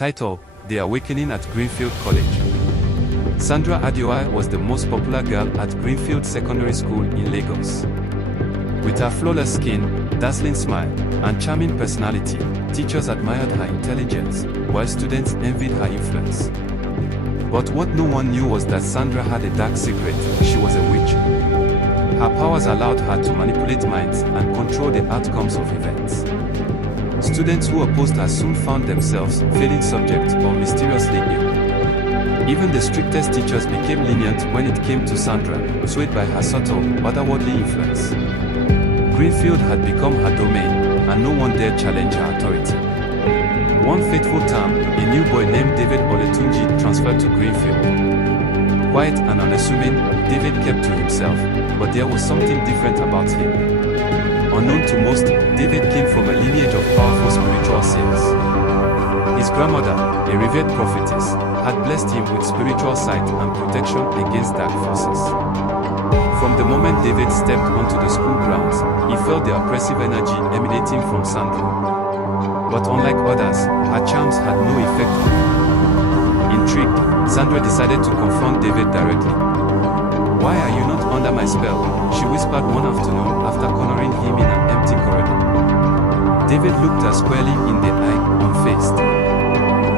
Title: The Awakening at Greenfield College. Sandra Adeoye was the most popular girl at Greenfield Secondary School in Lagos. With her flawless skin, dazzling smile, and charming personality, teachers admired her intelligence, while students envied her influence. But what no one knew was that Sandra had a dark secret: she was a witch. Her powers allowed her to manipulate minds and control the outcomes of events. Students who opposed her soon found themselves failing subjects or mysteriously ill. Even the strictest teachers became lenient when it came to Sandra, swayed by her subtle, otherworldly influence. Greenfield had become her domain, and no one dared challenge her authority. One fateful term, a new boy named David Olatunji transferred to Greenfield. Quiet and unassuming, David kept to himself, but there was something different about him. Unknown to most, David came from a lineage of powerful spiritual seers. His grandmother, a revered prophetess, had blessed him with spiritual sight and protection against dark forces. From the moment David stepped onto the school grounds, he felt the oppressive energy emanating from Sandra. But unlike others, her charms had no effect on him. Intrigued, Sandra decided to confront David directly. "Why are you not under my spell?" she whispered one afternoon after cornering him in an empty corridor. David looked her squarely in the eye, unfazed.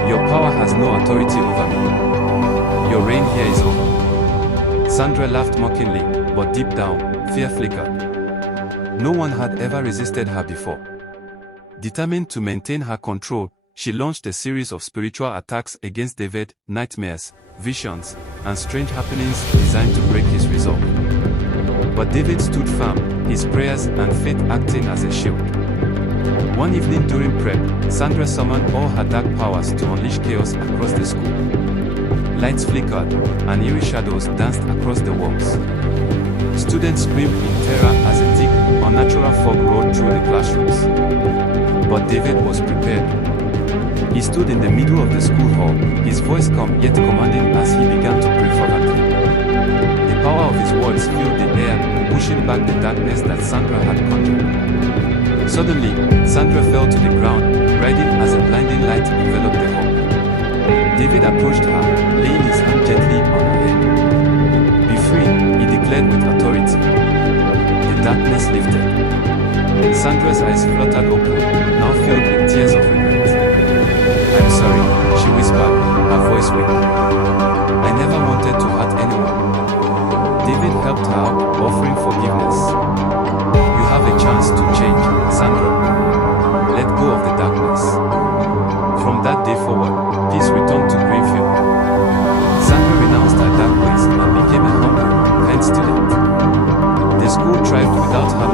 "Your power has no authority over me. Your reign here is over." Sandra laughed mockingly, but deep down, fear flickered. No one had ever resisted her before. Determined to maintain her control, she launched a series of spiritual attacks against David: nightmares, visions, and strange happenings designed to break his resolve. But David stood firm, his prayers and faith acting as a shield. One evening during prep, Sandra summoned all her dark powers to unleash chaos across the school. Lights flickered, and eerie shadows danced across the walls. Students screamed in terror as a thick, unnatural fog rolled through the classrooms. But David was prepared. He stood in the middle of the school hall, his voice calm yet commanding as he began to pray fervently. The power of his words filled the air, pushing back the darkness that Sandra had conjured. Suddenly, Sandra fell to the ground, riding as a blinding light enveloped the hall. David approached her, laying his hand gently on her head. "Be free," he declared with authority. The darkness lifted. Sandra's eyes fluttered open, now filled with tears of regret. "I'm sorry," she whispered, her voice weak. "I never wanted to hurt anyone." David helped her up, offering forgiveness. "You have a chance to change, Sandra. Let go of the darkness." From that day forward, peace returned to Greenfield. Sandra renounced her dark ways and became a humble, kind student. The school thrived without her